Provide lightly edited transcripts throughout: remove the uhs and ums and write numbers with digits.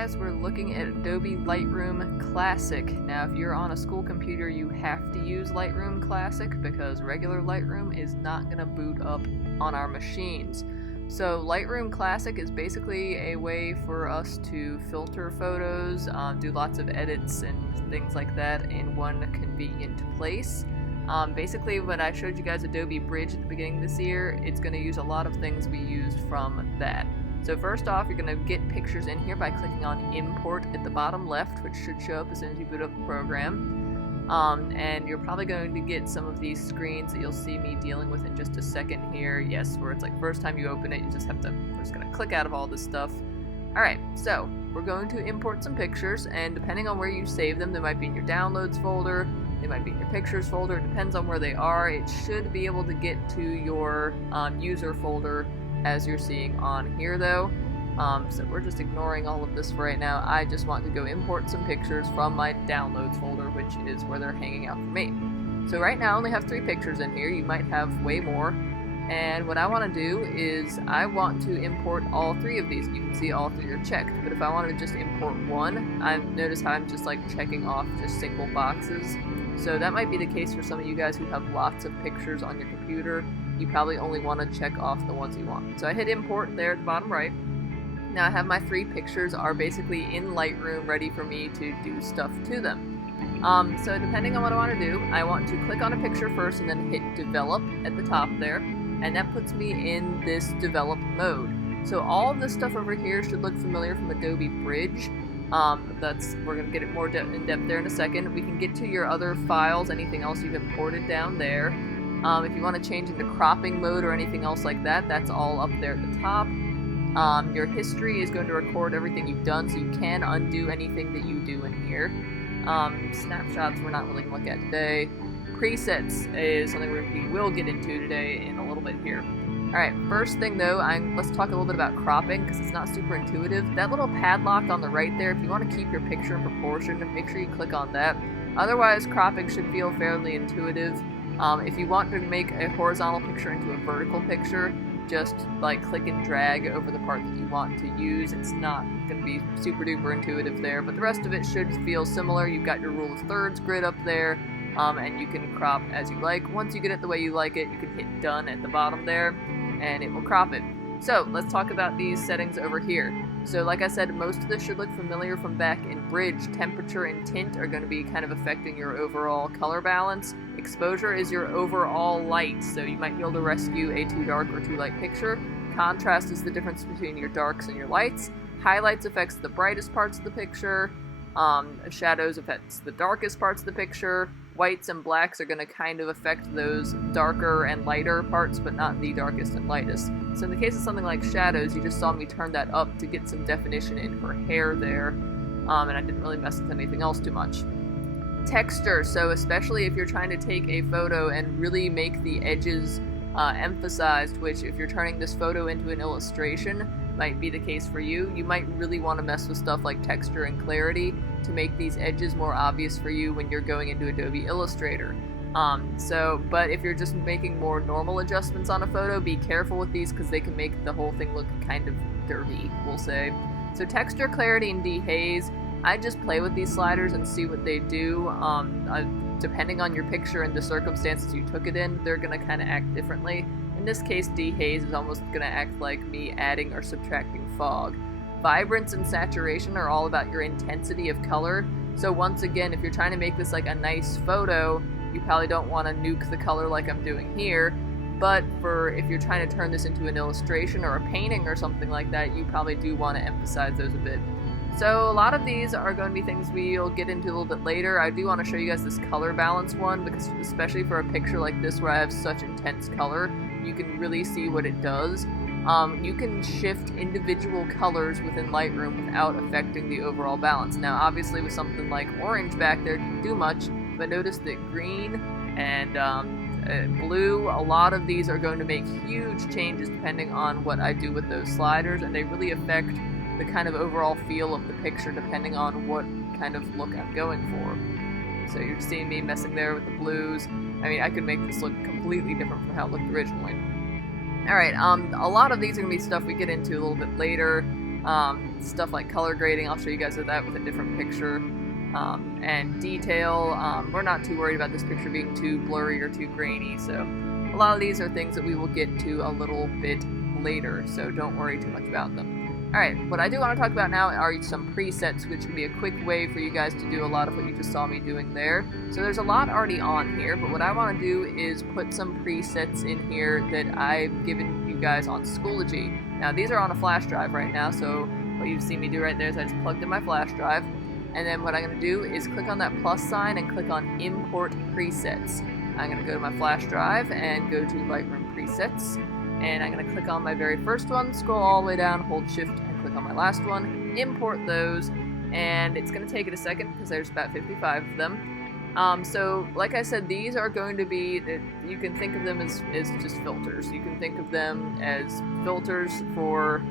guys, we're looking at Adobe Lightroom Classic. Now, if you're on a school computer, you have to use Lightroom Classic because regular Lightroom is not going to boot up on our machines. So Lightroom Classic is basically a way for us to filter photos, do lots of edits and things like that in one convenient place. Basically, when I showed you guys Adobe Bridge at the beginning of this year, it's going to use a lot of things we used from that. So first off, you're going to get pictures in here by clicking on Import at the bottom left, which should show up as soon as you boot up the program. And you're probably going to get some of these screens that you'll see me dealing with in just a second here. Yes, where it's like first time you open it, you just have to, we're just going to click out of all this stuff. Alright, so we're going to import some pictures, and depending on where you save them, they might be in your downloads folder, they might be in your pictures folder, it depends on where they are. It should be able to get to your user folder as you're seeing on here though. So we're just ignoring all of this for right now. I just want to go import some pictures from my downloads folder, which is where they're hanging out for me. So right now I only have 3 pictures in here. You might have way more. And what I want to do is I want to import all 3 of these. You can see all 3 are checked, but if I wanted to just import one, notice how I'm just like checking off just single boxes. So that might be the case for some of you guys who have lots of pictures on your computer. You probably only want to check off the ones you want. So I hit import there at the bottom right. Now I have my 3 pictures are basically in Lightroom ready for me to do stuff to them. So depending on what I want to do, I want to click on a picture first and then hit develop at the top there. And that puts me in this develop mode. So all of this stuff over here should look familiar from Adobe Bridge. We're going to get it more in depth there in a second. We can get to your other files, anything else you've imported down there. If you want to change into cropping mode or anything else like that, that's all up there at the top. Your history is going to record everything you've done, so you can undo anything that you do in here. Snapshots we're not really going to look at today. Presets is something we will get into today in a little bit here. Alright, first thing though, let's talk a little bit about cropping, because it's not super intuitive. That little padlock on the right there, if you want to keep your picture in proportion, make sure you click on that. Otherwise, cropping should feel fairly intuitive. If you want to make a horizontal picture into a vertical picture, just like click and drag over the part that you want to use. It's not going to be super duper intuitive there, but the rest of it should feel similar. You've got your rule of thirds grid up there, and you can crop as you like. Once you get it the way you like it, you can hit done at the bottom there, and it will crop it. So let's talk about these settings over here. So like I said, most of this should look familiar from back in Bridge. Temperature and tint are going to be kind of affecting your overall color balance. Exposure is your overall light, so you might be able to rescue a too dark or too light picture. Contrast is the difference between your darks and your lights. Highlights affects the brightest parts of the picture. Shadows affects the darkest parts of the picture. Whites and blacks are going to kind of affect those darker and lighter parts, but not the darkest and lightest. So in the case of something like shadows, you just saw me turn that up to get some definition in her hair there, and I didn't really mess with anything else too much. Texture, so especially if you're trying to take a photo and really make the edges emphasized, which if you're turning this photo into an illustration, might be the case for you. You might really want to mess with stuff like texture and clarity to make these edges more obvious for you when you're going into Adobe Illustrator. But if you're just making more normal adjustments on a photo, be careful with these because they can make the whole thing look kind of dirty, we'll say. So texture, clarity, and dehaze, I just play with these sliders and see what they do. Depending on your picture and the circumstances you took it in, they're going to kind of act differently. In this case, dehaze is almost going to act like me adding or subtracting fog. Vibrance and saturation are all about your intensity of color. So once again, if you're trying to make this like a nice photo, you probably don't want to nuke the color like I'm doing here. But if you're trying to turn this into an illustration or a painting or something like that, you probably do want to emphasize those a bit. So a lot of these are going to be things we'll get into a little bit later. I do want to show you guys this color balance one, because especially for a picture like this where I have such intense color, you can really see what it does. You can shift individual colors within Lightroom without affecting the overall balance. Now obviously with something like orange back there, it didn't do much, but notice that green and blue, a lot of these are going to make huge changes depending on what I do with those sliders, and they really affect the kind of overall feel of the picture depending on what kind of look I'm going for. So you're seeing me messing there with the blues. I mean, I could make this look completely different from how it looked originally. Alright, a lot of these are going to be stuff we get into a little bit later. Stuff like color grading, I'll show you guys that with a different picture. And detail, we're not too worried about this picture being too blurry or too grainy, so a lot of these are things that we will get to a little bit later, so don't worry too much about them. Alright, what I do want to talk about now are some presets, which can be a quick way for you guys to do a lot of what you just saw me doing there. So there's a lot already on here, but what I want to do is put some presets in here that I've given you guys on Schoology. Now these are on a flash drive right now, so what you've seen me do right there is I just plugged in my flash drive, and then what I'm going to do is click on that plus sign and click on Import Presets. I'm going to go to my flash drive and go to Lightroom Presets, and I'm going to click on my very first one, scroll all the way down, hold shift, and click on my last one, import those, and it's going to take it a second because there's about 55 of them. So like I said, these are going to be, you can think of them as just filters. You can think of them as filters for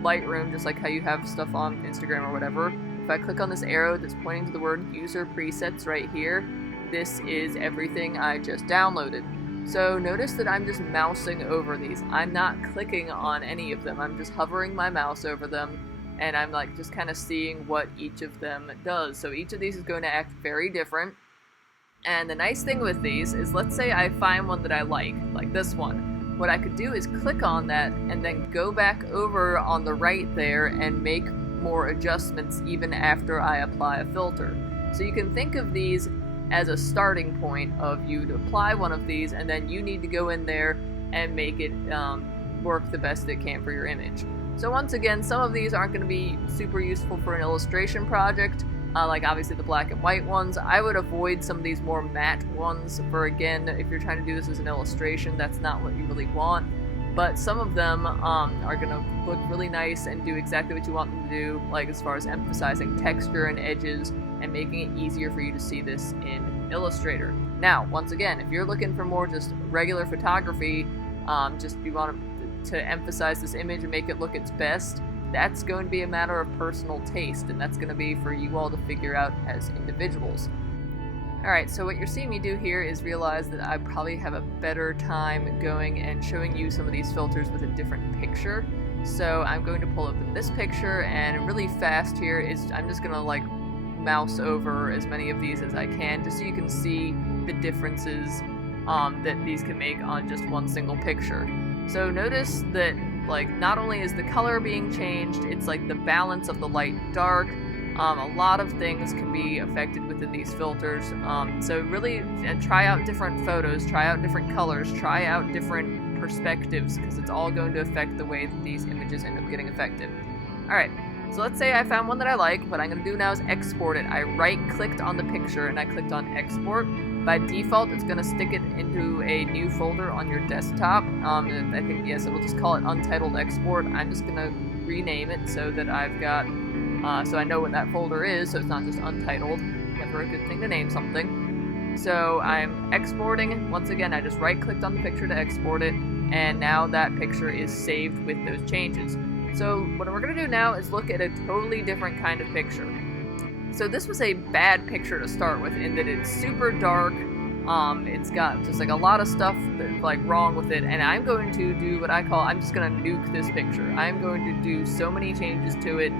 Lightroom, just like how you have stuff on Instagram or whatever. If I click on this arrow that's pointing to the word User Presets right here, this is everything I just downloaded. So notice that I'm just mousing over these. I'm not clicking on any of them. I'm just hovering my mouse over them, and I'm like just kind of seeing what each of them does. So each of these is going to act very different. And the nice thing with these is, let's say I find one that I like this one. What I could do is click on that and then go back over on the right there and make more adjustments even after I apply a filter. So you can think of these as a starting point of you to apply one of these, and then you need to go in there and make it work the best it can for your image. So once again, some of these aren't going to be super useful for an illustration project, like obviously the black and white ones. I would avoid some of these more matte ones for, again, if you're trying to do this as an illustration, that's not what you really want. But some of them are going to look really nice and do exactly what you want them to do, like as far as emphasizing texture and edges and making it easier for you to see this in Illustrator. Now, once again, if you're looking for more just regular photography, just you want to emphasize this image and make it look its best, that's going to be a matter of personal taste, and that's going to be for you all to figure out as individuals. Alright, so what you're seeing me do here is realize that I probably have a better time going and showing you some of these filters with a different picture. So I'm going to pull up this picture, and really fast here is I'm just going to like mouse over as many of these as I can, just so you can see the differences that these can make on just one single picture. So notice that like not only is the color being changed, it's like the balance of the light and dark. A lot of things can be affected within these filters, so really try out different photos, try out different colors, try out different perspectives, because it's all going to affect the way that these images end up getting affected. Alright, so let's say I found one that I like. What I'm going to do now is export it. I right-clicked on the picture and I clicked on export. By default, it's going to stick it into a new folder on your desktop. I think, yes, it will just call it Untitled Export. I'm just going to rename it so that I've got so I know what that folder is, so it's not just untitled. Never a good thing to name something. So I'm exporting. Once again, I just right-clicked on the picture to export it, and now that picture is saved with those changes. So what we're going to do now is look at a totally different kind of picture. So this was a bad picture to start with, in that it's super dark. It's got just like a lot of stuff that's like wrong with it, and I'm going to do what I call, I'm just going to nuke this picture. I'm going to do so many changes to it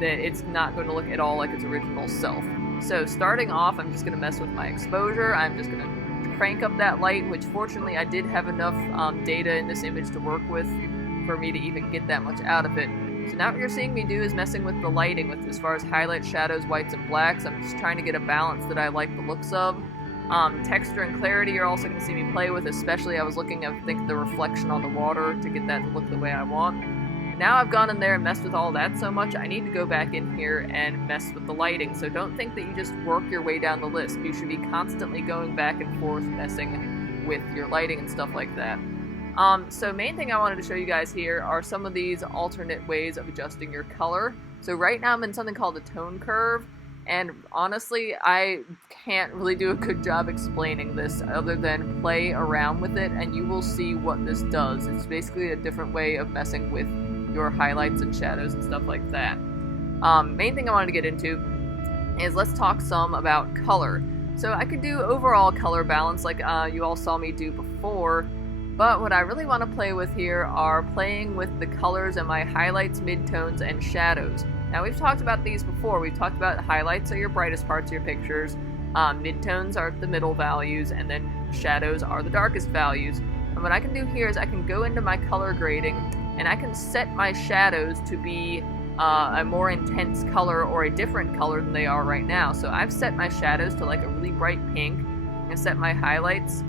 that it's not going to look at all like its original self. So starting off, I'm just going to mess with my exposure. I'm just going to crank up that light, which fortunately I did have enough data in this image to work with for me to even get that much out of it. So now what you're seeing me do is messing with the lighting, with as far as highlights, shadows, whites, and blacks. I'm just trying to get a balance that I like the looks of. Texture and clarity you're also going to see me play with, especially I was looking at the reflection on the water to get that to look the way I want. Now I've gone in there and messed with all that so much, I need to go back in here and mess with the lighting. So don't think that you just work your way down the list. You should be constantly going back and forth messing with your lighting and stuff like that. So main thing I wanted to show you guys here are some of these alternate ways of adjusting your color. So right now I'm in something called the tone curve, and honestly I can't really do a good job explaining this other than play around with it and you will see what this does. It's basically a different way of messing with your highlights and shadows and stuff like that. Main thing I wanted to get into is let's talk some about color. So I could do overall color balance like you all saw me do before, But what I really want to play with here are playing with the colors and my highlights, midtones, and shadows. Now we've talked about these before. We've talked about highlights are your brightest parts of your pictures, midtones are the middle values, and then shadows are the darkest values. And what I can do here is I can go into my color grading and I can set my shadows to be a more intense color or a different color than they are right now. So I've set my shadows to like a really bright pink and set my highlights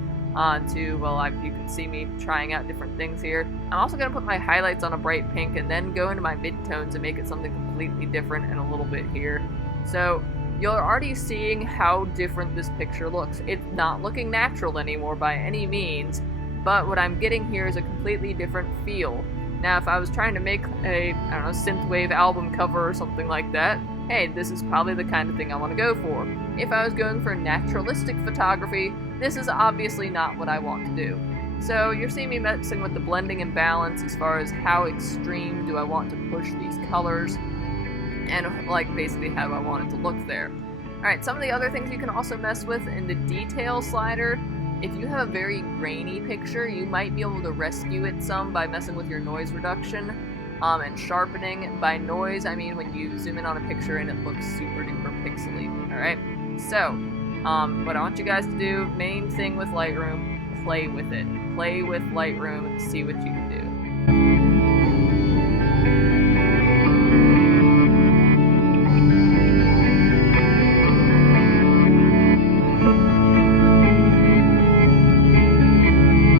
to, well, you can see me trying out different things here. I'm also going to put my highlights on a bright pink and then go into my midtones and make it something completely different and a little bit here. So you're already seeing how different this picture looks. It's not looking natural anymore by any means, but what I'm getting here is a completely different feel. Now, if I was trying to make a, I don't know, synthwave album cover or something like that, hey, this is probably the kind of thing I want to go for. If I was going for naturalistic photography, this is obviously not what I want to do. So you're seeing me messing with the blending and balance as far as how extreme do I want to push these colors, and like basically how do I want it to look there. Alright, some of the other things you can also mess with in the detail slider. If you have a very grainy picture, you might be able to rescue it some by messing with your noise reduction and sharpening. By noise, I mean when you zoom in on a picture and it looks super duper pixely. Alright, so what I want you guys to do, main thing with Lightroom, play with it. Play with Lightroom and see what you can